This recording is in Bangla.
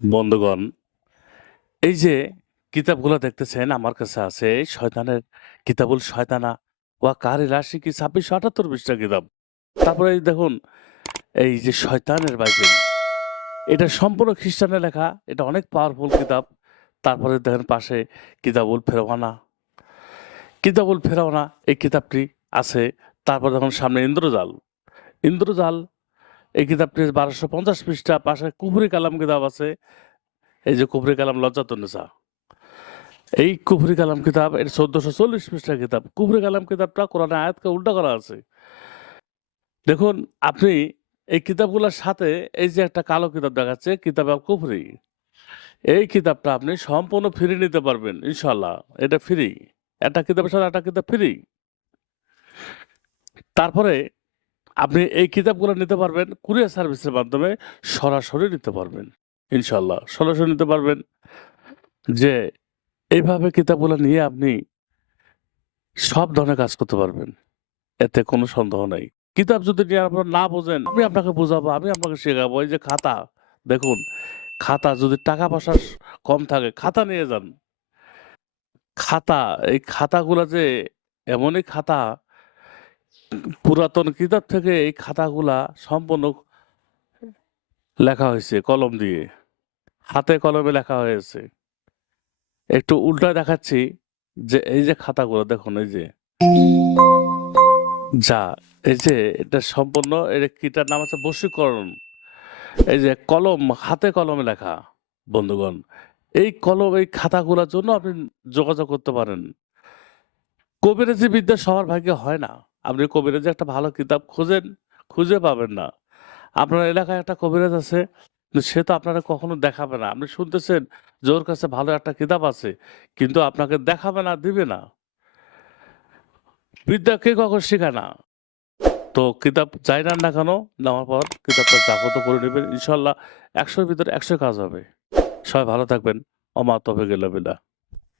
বন্ধুগণ, এই যে কিতাবগুলো দেখতেছেন আমার কাছে আছে শয়তানের কিতাবুল শয়তানা ওয়া কারিল আশিকি ২৬৭৮ পৃষ্ঠার কিতাব। তারপরে এই দেখুন এই যে শয়তানের বাইবেল, এটা সম্পূর্ণ খ্রিস্টানের লেখা। এটা অনেক পাওয়ারফুল কিতাব। তারপরে দেখেন পাশে কিতাবুল ফেরওয়ানা। কিতাবুল ফেরওয়ানা এই কিতাবটি আছে। তারপর দেখুন সামনে ইন্দ্রজাল। ইন্দ্রজাল এই কিতাবটি ১২৫০ পৃষ্ঠা। পাশে কুফরি কালাম কিতাব আছে। এই যে কুফরি কালাম লজ্জাতুন্নেসা। এই কুফরি কালাম কিতাব এর ১৪৪০ পৃষ্ঠার কিতাব। কুফরি কালাম কিতাবটা কোরআনের আয়াতকে উল্টা করা আছে। দেখুন আপনি এই কিতাবগুলোর সাথে এই যে একটা কালো কিতাব দেখাচ্ছে কিতাব আল কুফরি। এই কিতাবটা আপনি সম্পূর্ণ ফ্রি নিতে পারবেন ইনশাআল্লাহ। এটা ফ্রি। একটা কিতাবের সাথে একটা কিতাব ফ্রি। তারপরে আপনি এই কিতাবগুলো নিতে পারবেন কুরিয়ার সার্ভিসের মাধ্যমে সরাসরি নিতে পারবেন। ইনশাআল্লাহ সরাসরি নিতে পারবেন। যে এইভাবে কিতাবগুলো নিয়ে আপনি সব ধরনের কাজ করতে পারবেন। এতে কোনো সন্দেহ নাই। কিতাব যদি নিয়ে আপনারা না বোঝেন, আমি আপনাকে বুঝাবো, আমি আপনাকে শেখাবো। এই যে খাতা, দেখুন খাতা যদি টাকা-পয়সা কম থাকে, খাতা নিয়ে যান। খাতা, এই খাতাগুলা যে এমনই খাতা, পুরাতন কিতাব থেকে এই খাতাগুলা সম্পূর্ণ লেখা হইছে কলম দিয়ে। হাতে কলমে লেখা হয়েছে। একটু উল্টায় দেখাচ্ছি যে এই যে খাতাগুলো দেখুন এই যে যা এই যে এটা সম্পূর্ণ এর কিটার নাম আছে বশীকরণ। এই যে কলম, হাতে কলমে লেখা বন্ধুগণ। এই কলম, এই খাতাগুলোর জন্য আপনি যোগাযোগ করতে পারেন। কবিরাজি বিদ্যা সবার ভাগ্যে হয় না। আপনি কবিরাজি একটা ভালো কিতাব খোঁজেন, খুঁজে পাবেন না। আপনার এলাকায় একটা কবিরাজ আছে, কিন্তু সে তো আপনারা কখনো দেখাবে না। আপনি শুনতেছেন যে ওর কাছে ভালো একটা কিতাব আছে, কিন্তু আপনাকে দেখাবে না, দিবে না। বিদ্যা কে কখন শেখায় না। তো কিতাব যাই নেন না কেন, নেওয়ার পর কিতাবটা জাগ্রত করে নেবেন। ইনশাআল্লাহ ১০০ র ভিতরে ১০০ কাজ হবে। সবাই ভালো থাকবেন। ওমা তৌফিক ইল্লা বিল্লাহ।